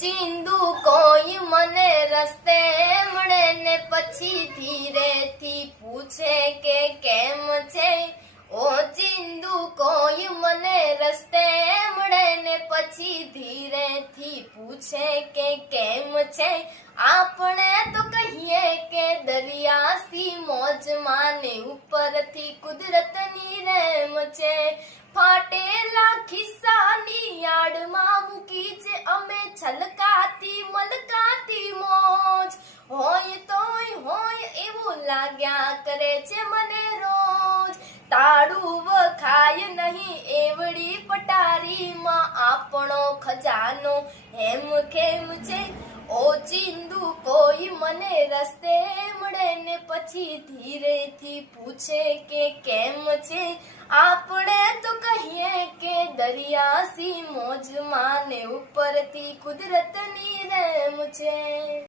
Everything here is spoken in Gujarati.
ઓચિંદુ કોઈ મને રસ્તે મળે ને પછી ધીરેથી પૂછે કે કેમ છે. ઓચિંદુ કોઈ મને રસ્તે મળે ને પછી ધીરેથી પૂછે કે કેમ છે. આપણે તો કહીએ કે દરિયાથી મોજમાં ને ઉપરથી કુદરતની રેમ છે. ફાટેલા ખિસ્સાની યાર્ડમાં મૂકી છે અમે છલકાતી મલકાતી મોજ. હોય તોય હોય એવું લાગ્યા કરે છે મને રોજ. તાળું વખાય નહીં એવડી પટારીમાં આપણો ખજાનો હેમ ખેમ છે. ઓચિંદુ કોઈ મને રસ્તે મળે ને પછી ધીરેથી પૂછે કે કેમ છે. આપણે તો કહીએ કે દરિયાથી મોજમાં ને ઉપરથી કુદરતની રેમ છે.